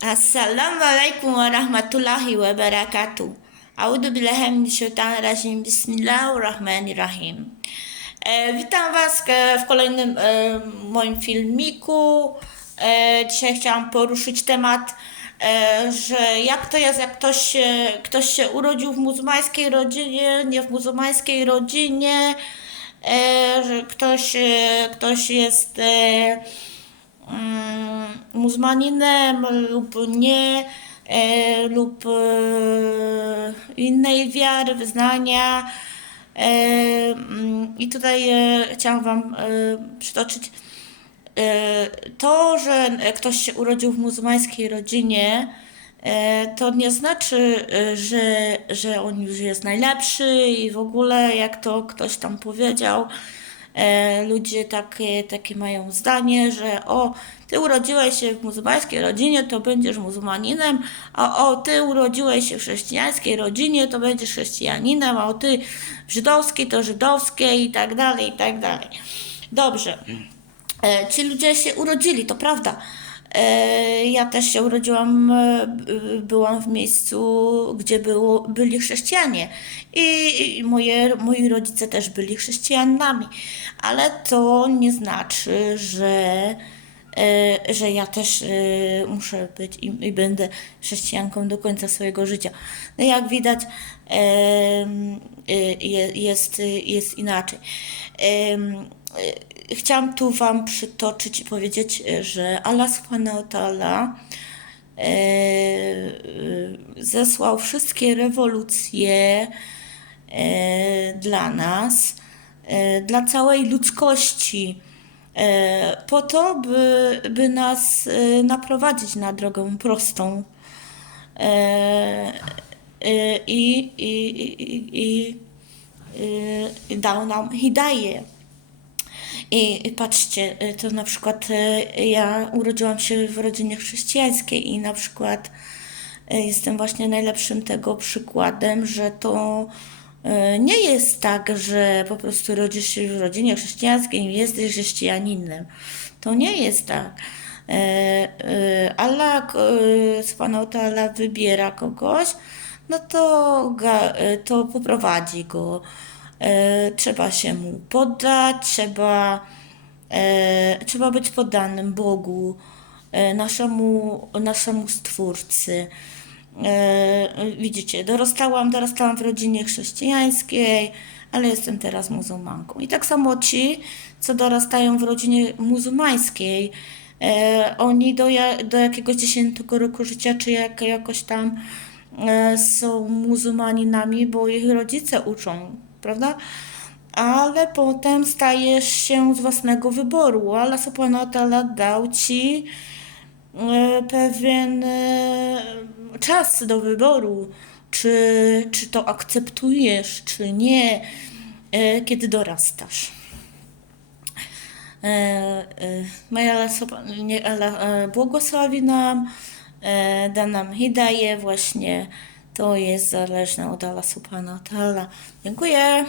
Assalamu alaikum wa rahmatullahi wa barakatuh. A'udhu billahi min shaitanir rajim. Bismillahirrahmanirrahim. E, witam Was w kolejnym e, moim filmiku. E, dzisiaj chciałam poruszyć temat, e, że jak to jest, jak ktoś ktoś się urodził w muzułmańskiej rodzinie, nie w muzułmańskiej rodzinie, e, że ktoś, ktoś jest e, muzułmaninem lub nie, e, lub e, innej wiary, wyznania. E, mm, I tutaj chciałam Wam przytoczyć to, że ktoś się urodził w muzułmańskiej rodzinie, to nie znaczy, że, że on już jest najlepszy i w ogóle, jak to ktoś tam powiedział, ludzie takie, takie mają zdanie, że o, ty urodziłeś się w muzułmańskiej rodzinie, to będziesz muzułmaninem, a o, ty urodziłeś się w chrześcijańskiej rodzinie, to będziesz chrześcijaninem, a o, ty w żydowskiej, to żydowskiej i tak dalej, i tak dalej. Dobrze. E, ci ludzie się urodzili, to prawda. E, ja też się urodziłam, e, byłam w miejscu, gdzie było, byli chrześcijanie i, moje, moi rodzice też byli chrześcijanami, ale to nie znaczy, że, e, że ja też muszę być i, i będę chrześcijanką do końca swojego życia. No jak widać, jest, jest inaczej. Chciałam tu Wam przytoczyć i powiedzieć, e, że Allah subhanahu ta'ala zesłał wszystkie rewolucje e, dla nas, e, dla całej ludzkości, po to, by, by nas naprowadzić na drogę prostą. I, i, i, i, i, i dał nam hidaję. I, patrzcie, y, to na przykład y, ja urodziłam się w rodzinie chrześcijańskiej i na przykład y, jestem właśnie najlepszym tego przykładem, że to nie jest tak, że po prostu rodzisz się w rodzinie chrześcijańskiej i jesteś chrześcijaninem. To nie jest tak. Allah subhanahu wybiera kogoś, no to, to poprowadzi go. E, trzeba się mu poddać, trzeba, e, trzeba być poddanym Bogu, e, naszemu, naszemu Stwórcy. Widzicie, dorastałam, dorastałam w rodzinie chrześcijańskiej, ale jestem teraz muzułmanką. I tak samo ci, co dorastają w rodzinie muzułmańskiej, oni do, do jakiegoś dziesiątego roku życia, czy jak, jakoś tam są muzułmaninami, bo ich rodzice uczą, prawda? Ale potem stajesz się z własnego wyboru. Subhanahu wa ta'ala dał ci e, pewien e, czas do wyboru, czy, czy to akceptujesz, czy nie, e, kiedy dorastasz. E, błogosławi nam, da nam hidaję właśnie. To jest zależne od Allah subhanahu wa ta'ala. Dziękuję.